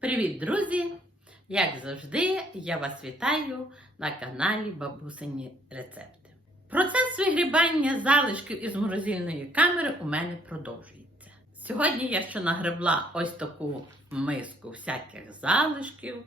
Привіт, друзі! Як завжди, я вас вітаю на каналі Бабусині Рецепти. Процес вигрібання залишків із морозильної камери у мене продовжується. Сьогодні я ще нагребла ось таку миску всяких залишків.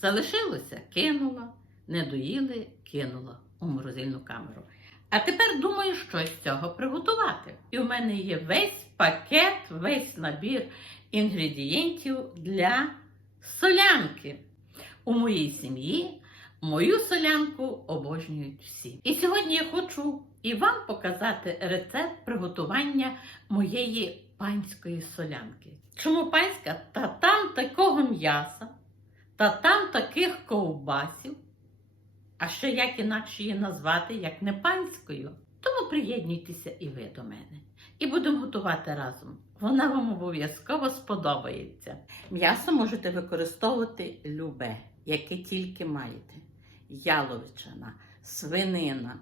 Залишилося, кинула, не доїли, кинула у морозильну камеру. А тепер думаю, що з цього приготувати. І у мене є весь пакет, весь набір інгредієнтів для солянки. У моїй сім'ї мою солянку обожнюють всі. І сьогодні я хочу і вам показати рецепт приготування моєї панської солянки. Чому панська? Та там такого м'яса, та там таких ковбасів. А ще як інакше її назвати, як не панською. Тому приєднуйтеся і ви до мене. І будемо готувати разом. Вона вам обов'язково сподобається. М'ясо можете використовувати любе, яке тільки маєте: яловичина, свинина,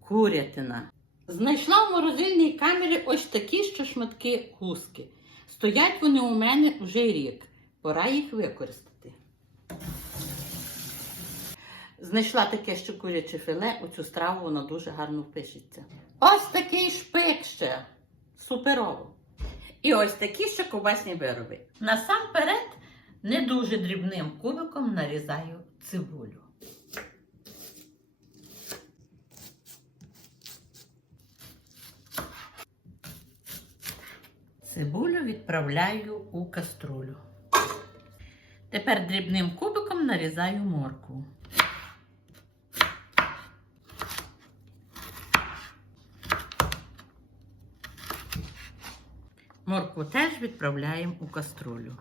курятина. Знайшла в морозильній камері ось такі ще шматки гуски. Стоять вони у мене вже рік. Пора їх використати. Знайшла таке ще куряче філе, цю страву воно дуже гарно впишеться. Ось такий шпик ще. Суперово. І ось такі ще ковбасні вироби. Насамперед, не дуже дрібним кубиком нарізаю цибулю. Цибулю відправляю у каструлю. Тепер дрібним кубиком нарізаю моркву. Моркву теж відправляємо у каструлю.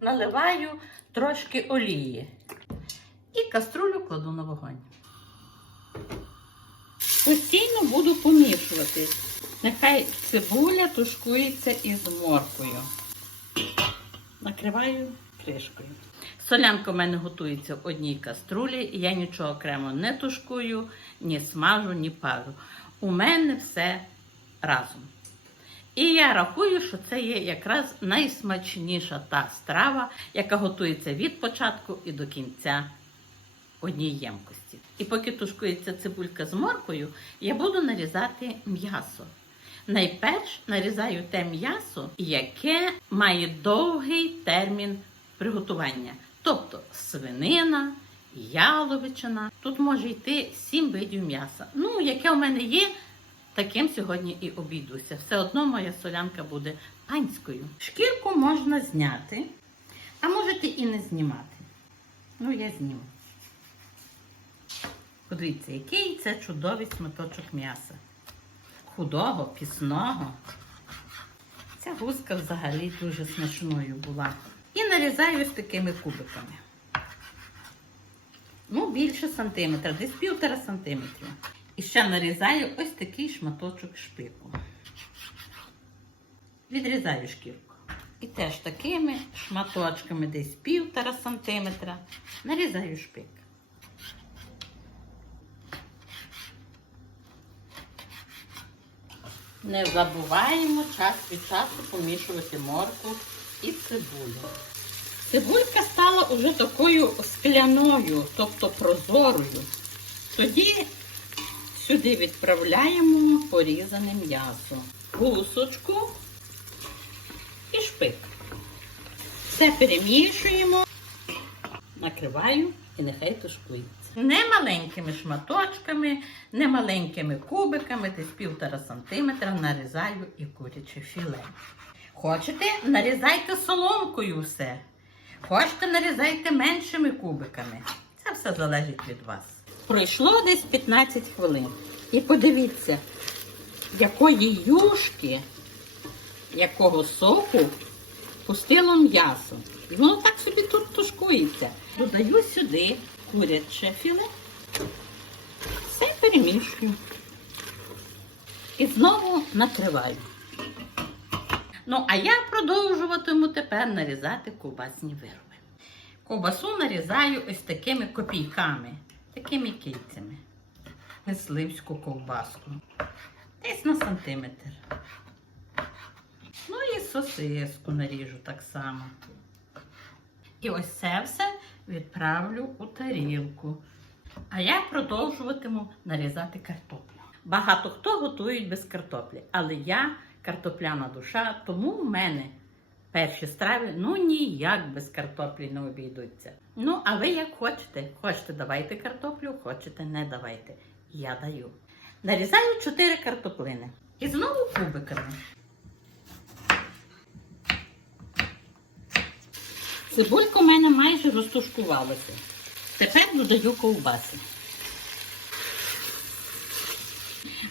Наливаю трошки олії і каструлю кладу на вогонь. Постійно буду помішувати. Нехай цибуля тушкується із морквою. Накриваю кришкою. Солянка в мене готується в одній каструлі. Я нічого окремо не тушкую, ні смажу, ні парю. У мене все разом. І я рахую, що це є якраз найсмачніша та страва, яка готується від початку і до кінця одній ємкості. І поки тушкується цибулька з моркою, я буду нарізати м'ясо. Найперш нарізаю те м'ясо, яке має довгий термін приготування. Тобто свинина, яловичина. Тут може йти сім видів м'яса. Ну, яке у мене є, таким сьогодні і обійдуся. Все одно моя солянка буде панською. Шкірку можна зняти, а можете і не знімати. Ну, я зніму. Подивіться, який це чудовий сматочок м'яса. Худого, пісного. Ця гуска взагалі дуже смачною була. І нарізаю ось такими кубиками. Ну, більше сантиметра, десь півтора сантиметра. І ще нарізаю ось такий шматочок шпику. Відрізаю шкірку. І теж такими шматочками, десь півтора сантиметра, нарізаю шпик. Не забуваємо час від часу помішувати морку і цибулю. Цибулька стала уже такою скляною, тобто прозорою. Тоді сюди відправляємо порізане м'ясо, гусочку і шпик. Все перемішуємо, накриваю і нехай тушкується. Не маленькими шматочками, не маленькими кубиками, десь півтора сантиметра нарізаю і куряче філе. Хочете, нарізайте соломкою все. Хочете, нарізайте меншими кубиками. Це все залежить від вас. Пройшло десь 15 хвилин. І подивіться, якої юшки, якого соку пустило м'ясо. І воно так собі тут тушкується. Додаю сюди куряче філе. Все перемішую. І знову накриваю. Ну, а я продовжуватиму тепер нарізати ковбасні вироби. Ковбасу нарізаю ось такими копійками, такими кільцями. Мисливську ковбаску. Десь на сантиметр. Ну і сосиску наріжу так само. І ось це все відправлю у тарілку. А я продовжуватиму нарізати картоплю. Багато хто готують без картоплі, але я картопляна душа, тому в мене перші страви ну ніяк без картоплі не обійдуться. Ну, а ви як хочете. Хочете, давайте картоплю, хочете, не давайте. Я даю. Нарізаю 4 картоплини. І знову кубиками. Цибулька у мене майже розтушкувалася. Тепер додаю ковбаси.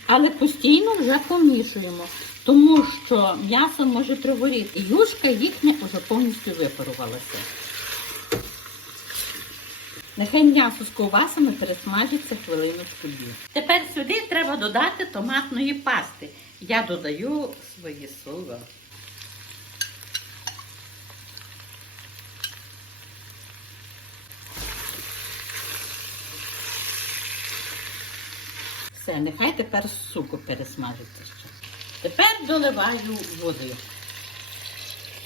Але постійно вже помішуємо, тому що м'ясо може пригоріти. І юшка їхня вже повністю випарувалася. Нехай м'ясо з ковбасами пересмажиться хвилиночку дві. Тепер сюди треба додати томатної пасти. Я додаю свої соло. Все, нехай тепер суку пересмажиться ще. Тепер доливаю води.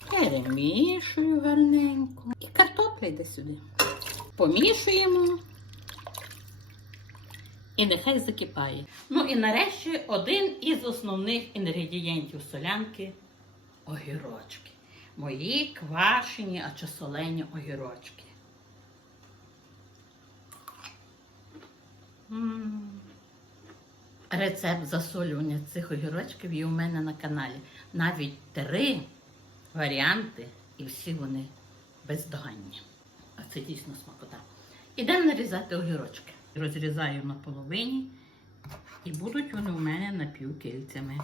Перемішую гарненько. І картопля йде сюди. Помішуємо. І нехай закипає. Ну і нарешті один із основних інгредієнтів солянки огірочки. Мої квашені, а чи солені огірочки. М. Рецепт засолювання цих огірочків є у мене на каналі. Навіть три варіанти, і всі вони бездоганні. А це дійсно смакота. Ідемо нарізати огірочки. Розрізаю на половині, і будуть вони у мене напівкільцями.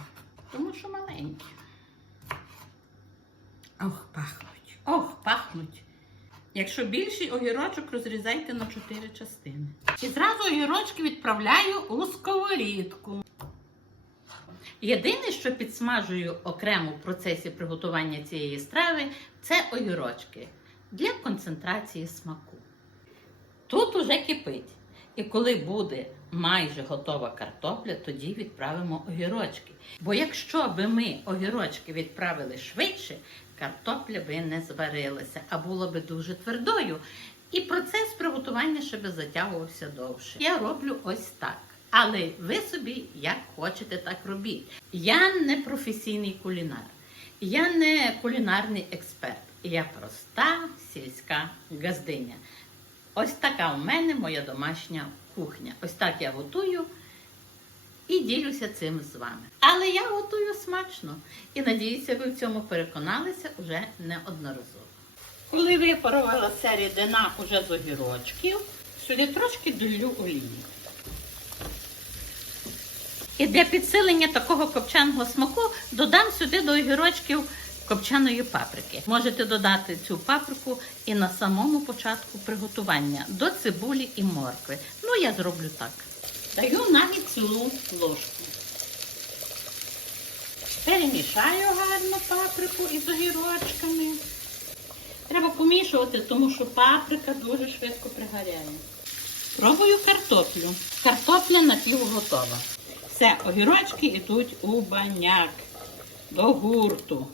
Тому що маленькі. Ох, пахнуть. Ох, пахнуть. Якщо більший огірочок, розрізайте на 4 частини. І зразу огірочки відправляю у сковорідку. Єдине, що підсмажую окремо в процесі приготування цієї страви, це огірочки для концентрації смаку. Тут уже кипить. І коли буде майже готова картопля, тоді відправимо огірочки. Бо якщо би ми огірочки відправили швидше, картопля би не зварилася, а була би дуже твердою. І процес приготування ще би затягувався довше. Я роблю ось так. Але ви собі як хочете, так робіть. Я не професійний кулінар, я не кулінарний експерт. Я проста сільська газдиня. Ось така у мене моя домашня кухня. Ось так я готую і ділюся цим з вами. Але я готую смачно і надіюся, ви в цьому переконалися вже неодноразово. Коли випарувалася рідина уже з огірочків, сюди трошки долю олії. І для підсилення такого копчаного смаку додам сюди до огірочків копчаної паприки. Можете додати цю паприку і на самому початку приготування до цибулі і моркви. Ну, я зроблю так. Даю навіть цілу ложку. Перемішаю гарно паприку із огірочками. Треба помішувати, тому що паприка дуже швидко пригоряє. Пробую картоплю. Картопля напівготова. Все, огірочки йдуть у баняк до гурту.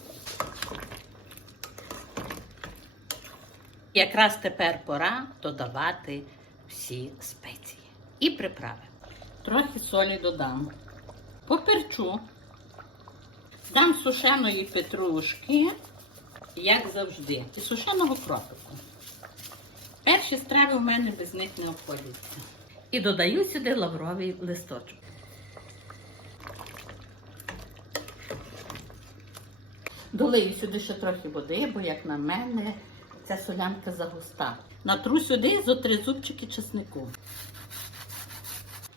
Якраз тепер пора додавати всі спеції і приправи. Трохи солі додам. Поперчу. Дам сушеної петрушки, як завжди, і сушеного кропику. Перші страви у мене без них не обходяться. І додаю сюди лавровий листочок. Долию сюди ще трохи води, бо, як на мене, ця солянка загуста. Натру сюди зо три зубчики чеснику.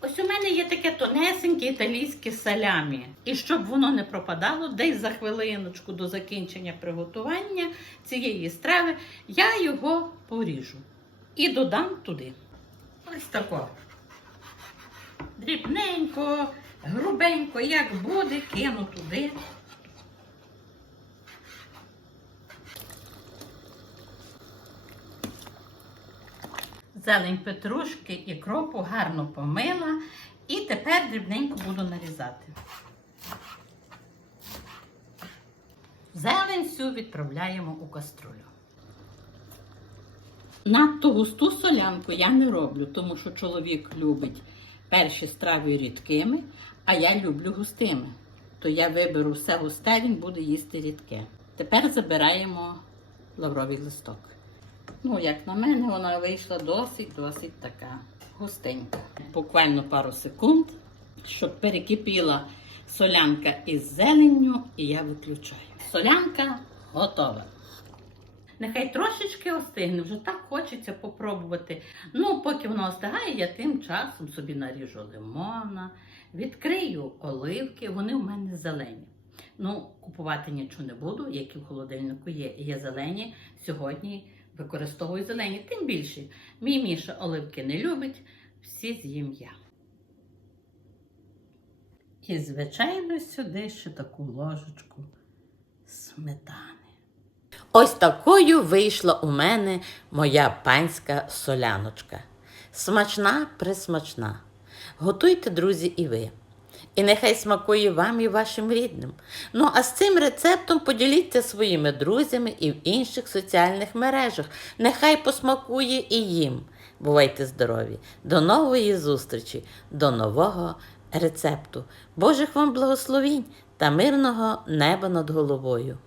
Ось у мене є таке тонесеньке італійське салямі. І щоб воно не пропадало, десь за хвилиночку до закінчення приготування цієї страви, я його поріжу і додам туди. Ось тако. Дрібненько, грубенько, як буде, кину туди. Зелень петрушки і кропу гарно помила. І тепер дрібненько буду нарізати. Зелень всю відправляємо у каструлю. Надто густу солянку я не роблю, тому що чоловік любить перші страви рідкими, а я люблю густими. То я виберу все густе, він буде їсти рідке. Тепер забираємо лавровий листок. Ну, як на мене, вона вийшла досить, досить така густенька. Буквально пару секунд, щоб перекипіла солянка із зеленню, і я виключаю. Солянка готова. Нехай трошечки остигне, вже так хочеться попробувати. Ну, поки воно остигає, я тим часом собі наріжу лимона, відкрию оливки, вони у мене зелені. Ну, купувати нічого не буду, які в холодильнику є. Є зелені. Сьогодні використовую зелені. Тим більше, мій Міша оливки не любить, всі з'їм я. І, звичайно, сюди ще таку ложечку сметани. Ось такою вийшла у мене моя панська соляночка. Смачна, присмачна. Готуйте, друзі, і ви. І нехай смакує вам і вашим рідним. Ну а з цим рецептом поділіться своїми друзями і в інших соціальних мережах. Нехай посмакує і їм. Бувайте здорові! До нової зустрічі, до нового рецепту. Божих вам благословінь та мирного неба над головою!